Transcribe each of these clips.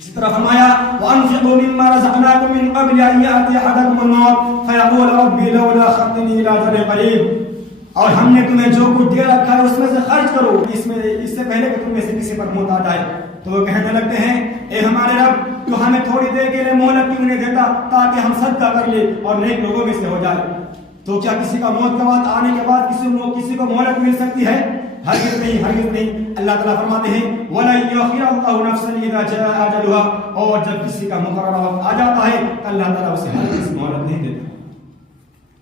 اسی طرح فرمایا وَأَنْفِقُوا مِمَّا رَزَقْنَاكُم مِّن قَبْلِ أَن يَأْتِيَ أَحَدَكُمُ الْمَوْتُ فَيَقُولَ رَبِّ لَوْلَا أَخَّرْتَنِي إِلَىٰ أَجَلٍ قَرِيبٍ، اور ہم نے تمہیں جو کچھ دے رکھا ہے اس میں سے خرچ کرو اس سے پہلے کہ تم میں سے کسی پر موت آ جائے۔ تو وہ کہنے لگتے ہیں اے ہمارے رب تو ہمیں تھوڑی دیر کے لیے مہلت کیوں نہیں دیتا تاکہ ہم صدقہ کر لیں اور نیک لوگوں میں سے ہو جائے۔ تو کیا کسی کا موت کا وقت آنے کے بعد کسی کو مہلت مل سکتی ہے؟ ہرگز نہیں، ہرگز نہیں۔ اللہ تعالیٰ فرماتے ہیں وَلَن يُؤَخِّرَ اللَّهُ نَفْسًا إِذَا جَاءَ أَجَلُهَا، اور جب کسی کا مقررہ وقت آ جاتا ہے اللہ تعالیٰ اسے ہرگز مہلت نہیں دیتا۔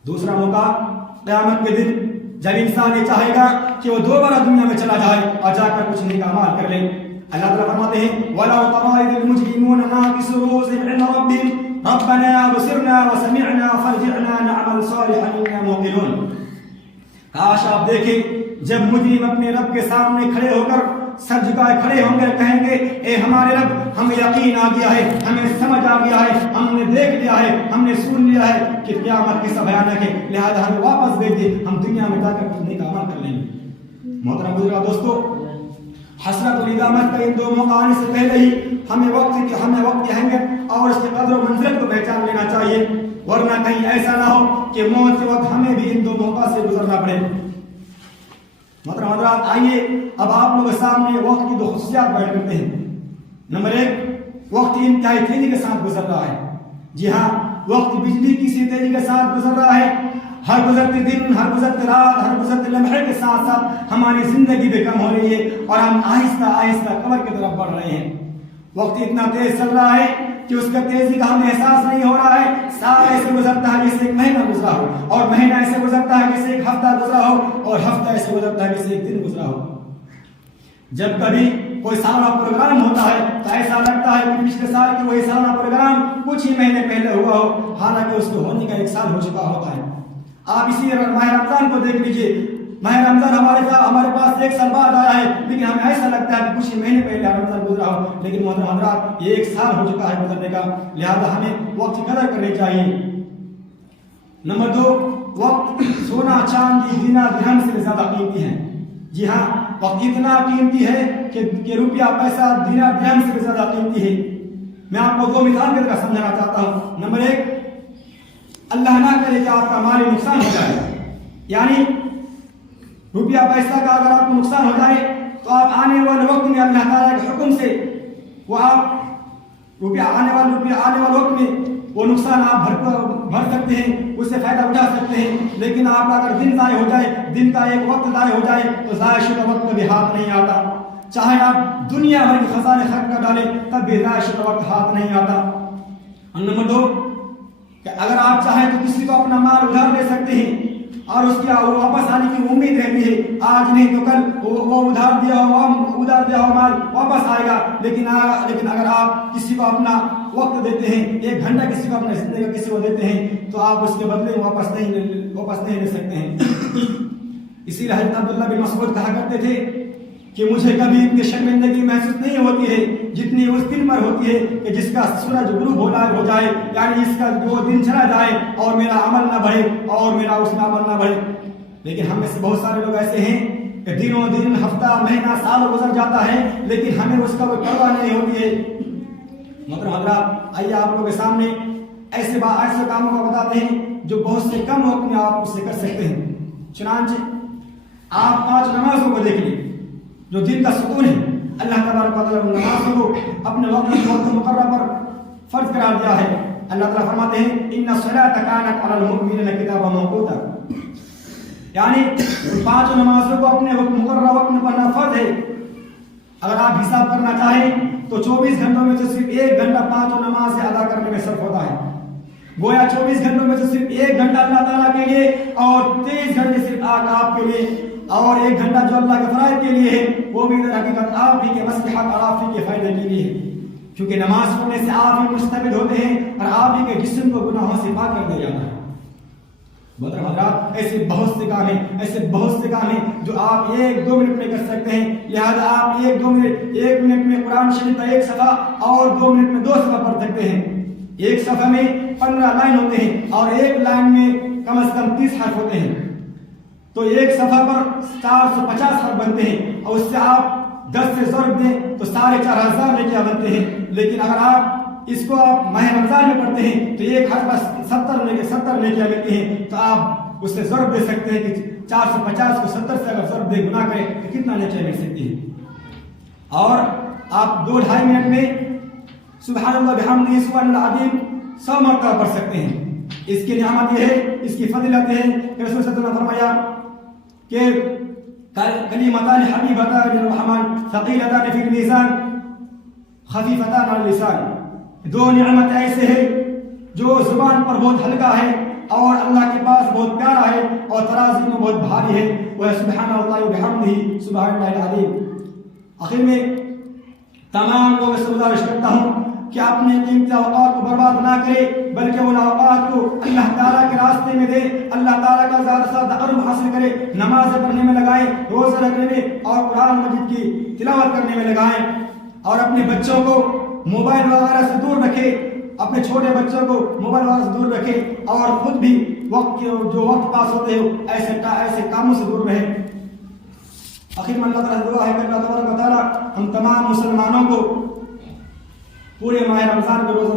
دوسرا موقع قیامت کے دن جب انسان یہ چاہے گا کہ وہ دوبارہ دنیا میں چلا جائے اور جا کر کچھ نیک اعمال کر لے۔ اللہ تعالیٰ فرماتے ہیں وَلَوْ تَرَىٰ إِذِ الْمُجْرِمُونَ نَاكِسُو رُءُوسِهِمْ عِندَ رَبِّهِمْ رَبَّنَا أَبْصِرْنَا وَسَمِعْنَا فَارْجِعْنَا نَعْمَلْ صَالِحًا إِنَّا مُوقِنُونَ۔ کاش آپ دیکھیں جب مجرم اپنے رب کے سامنے کھڑے ہو کر سر جھکائے کھڑے ہوں گے، کہیں گے اے ہمارے رب ہمیں یقین آ گیا ہے، ہمیں سمجھ آ گیا ہے، ہم نے دیکھ لیا ہے، ہم نے سن لیا ہے کہ قیامت کیسا بھیانک ہے، لہذا ہمیں واپس بھیج دے، ہم دنیا میں جا کر کچھ نیک اعمال کر لیں گے۔ محترم بزرگاں دوستو، حسرت و ندامت کا ان دو موقع آنے سے پہلے ہی ہمیں وقت کی اہمیت اور اس کے قدر و منزلت کو پہچان لینا چاہیے، ورنہ کہیں ایسا نہ ہو کہ موت کے وقت ہمیں بھی ان دو موقع سے گزرنا پڑے۔ محترم حضرات، آئیے اب آپ لوگوں کے سامنے وقت کی دو خصوصیات بیان کرتے ہیں۔ نمبر ایک، وقت انتہائی تیزی کے ساتھ گزر رہا ہے۔ جی ہاں، وقت بجلی کی سی تیزی کے ساتھ گزر رہا ہے۔ ہر گزرتے دن، ہر گزرتے رات، ہر گزرتے لمحے کے ساتھ ساتھ ہماری زندگی بھی کم ہو رہی ہے اور ہم آہستہ آہستہ قبر کی طرف بڑھ رہے ہیں۔ وقت اتنا تیز چل رہا ہے کہ اس کا تیزی کا ہمیں احساس نہیں ہو رہا ہے۔ سال ایسے گزرتا ہے جیسے ایک مہینہ گزرا ہو، اور مہینہ ایسے گزرتا ہے جیسے ایک ہفتہ گزرا ہو، اور ہفتہ ایسے گزرتا ہے جیسے ایک دن گزرا ہو۔ جب کبھی کوئی سالانہ پروگرام ہوتا ہے تو ایسا لگتا ہے کہ پچھلے سال کی وہی سالانہ پروگرام کچھ ہی مہینے پہلے ہوا ہو، حالانکہ اس کو ہونے کا ایک سال ہو چکا ہوتا ہے۔ آپ اسی ماہ رمضان کو دیکھ لیجئے، ماہ رمضان ہمارے پاس ایک سال بعد آیا ہے، لیکن ہمیں ایسا لگتا ہے کہ کچھ ہی مہینے پہلے رمضان گزرا ہو، لیکن محترم حضرات یہ ایک سال ہو چکا ہے گزرنے کا، لہذا ہمیں وقت کی قدر کرنی چاہیے۔ نمبر دو، وقت سونا چاندی دینا درہم سے زیادہ قیمتی ہے۔ جی ہاں، وقت اتنا قیمتی ہے کہ روپیہ پیسہ دینا درہم سے زیادہ قیمتی ہے۔ میں آپ کو دو مثال کے طرح سمجھانا چاہتا ہوں۔ نمبر ایک، اللہ نہ کرے کہ آپ کا مالی نقصان ہو جائے، یعنی روپیہ پیسہ کا اگر آپ کو نقصان ہو جائے تو آپ آنے والے وقت میں اللہ تعالیٰ کے حکم سے وہ آپ آنے والے وقت میں وہ نقصان آپ بھر سکتے ہیں، اس سے فائدہ اٹھا سکتے ہیں۔ لیکن آپ کا اگر دن ضائع ہو جائے، دن کا ایک وقت ضائع ہو جائے تو ضائع شدہ وقت کبھی ہاتھ نہیں آتا، چاہے آپ دنیا بھر کے خزانے خرچ کر ڈالیں تب بھی ضائع شدہ وقت ہاتھ نہیں آتا۔ اور نمبر دو، کہ اگر آپ چاہیں تو کسی کو اپنا مال ادھار دے سکتے ہیں اور اس کی واپس آنے کی امید رہتی ہے، آج نہیں تو کل وہ ادھار دیا ہوا مال واپس آئے گا۔ لیکن اگر آپ کسی کو اپنا وقت دیتے ہیں، ایک گھنٹہ کسی کو اپنے زندگی کا کسی کو دیتے ہیں تو آپ اس کے بدلے واپس نہیں لے سکتے ہیں۔ اسی لیے حضرت عبداللہ بن مسعود کہا کرتے تھے کہ مجھے کبھی اتنی شرمندگی محسوس نہیں ہوتی ہے جتنی اس دن پر ہوتی ہے کہ جس کا سورج غروب ہو جائے، یعنی اس کا جو دن چلا جائے اور میرا عمل نہ بڑھے اور میرا اس میں عمل نہ بڑھے۔ لیکن ہم میں سے بہت سارے لوگ ایسے ہیں کہ دنوں دن، ہفتہ، مہینہ، سال گزر جاتا ہے لیکن ہمیں اس کا کوئی پرواہ نہیں ہوتی ہے۔ محترم حضرات، آئیے آپ لوگوں کے سامنے ایسے کاموں کو بتاتے ہیں جو بہت سے کم وقت میں آپ اسے کر سکتے ہیں۔ چنانچہ آپ 5 نمازوں کو دیکھ لیں جو دن کا سکون ہے۔ اللہ تبارک و تعالیٰ نمازوں کو اپنے وقت مقررہ پر فرض قرار دیا ہے۔ اللہ تعالیٰ فرماتے ہیں ان الصلاۃ کانت علی المؤمنین کتابا موقوتا، یعنی 5 نمازوں کو اپنے مقررہ وقت میں پڑھنا فرض ہے۔ اگر آپ حساب کرنا چاہیں تو 24 گھنٹوں میں سے صرف 1 گھنٹہ 5 نمازیں ادا کرنے میں صرف ہوتا ہے۔ گویا 24 گھنٹوں میں سے صرف 1 گھنٹہ اللہ تعالیٰ کے لیے اور 23 گھنٹے صرف آپ کے لیے، اور 1 گھنٹہ جو اللہ کے فرائض کے لیے ہے وہ بھی در حقیقت آپ ہی کے مصلحت اور آپ ہی کے فائدے کے لیے ہے، کیونکہ نماز پڑھنے سے آپ ہی مستفید ہوتے ہیں اور آپ ہی کے جسم کو گناہوں سے پاک کر دیا جاتا ہے۔ محترم حضرات، ایسے بہت سے کام ہیں جو آپ 1-2 منٹ میں کر سکتے ہیں، لہذا آپ 1 منٹ میں قرآن شریف کا 1 صفحہ اور 2 منٹ میں 2 صفحہ پڑھ سکتے ہیں۔ ایک صفحہ میں 15 لائن ہوتے ہیں اور ایک لائن میں کم از کم 30 حرف ہوتے ہیں، تو ایک صفحہ پر 450 حرف بنتے ہیں، اور اس سے آپ 10 سے ضرب دیں تو 4500 نیکیاں بنتے ہیں، لیکن اگر آپ اس کو آپ ماہ رمضان میں پڑھتے ہیں تو ایک حرف پر 70 نیکیاں ملتی ہیں، تو آپ اس سے ضرب دے سکتے ہیں کہ 450 کو 70 سے اگر ضرب دے گنا کریں تو کتنا نیکیاں مل سکتی ہیں۔ اور آپ 2-2.5 منٹ میں سبحان اللہ بحمدہ سبحان اللہ العظیم 100 مرتبہ پڑھ سکتے ہیں۔ اس کی نعمت یہ ہے، اس کی فضیلت ہے کہ رسول صلی اللہ علیہ وسلم نے فرمایا کہ کلمتان حبیبتان للرحمن ثقیلتان فی المیزان خفیفتان علی اللسان، 2 نعمت ایسے ہیں جو زبان پر بہت ہلکا ہے اور اللہ کے پاس بہت پیارا ہے اور ترازی میں بہت بھاری ہے، وہ ہے سبحان اللہ وبحمدہ سبحان اللہ العظیم۔ آخر میں تمام لوگوں سے گزارش کرتا ہوں کہ اپنے قیمتی اوقات کو برباد نہ کرے، بلکہ ان اوقات کو اللہ تعالیٰ کے راستے میں دے، اللہ تعالیٰ کا زیادہ سے زیادہ علم حاصل کرے، نماز پڑھنے میں لگائیں، روزہ رکھنے میں اور قرآن مجید کی تلاوت کرنے میں لگائیں، اور اپنے بچوں کو موبائل وغیرہ سے دور رکھے، اپنے چھوٹے بچوں کو موبائل وغیرہ سے دور رکھے، اور خود بھی جو وقت پاس ہوتے ہو ایسے کاموں سے دور رہے۔ آخر میں اللہ تعالیٰ دعا ہے کہ اللہ تبارک و تعالیٰ ہم تمام مسلمانوں کو پورے ماہ رمضان کے روزہ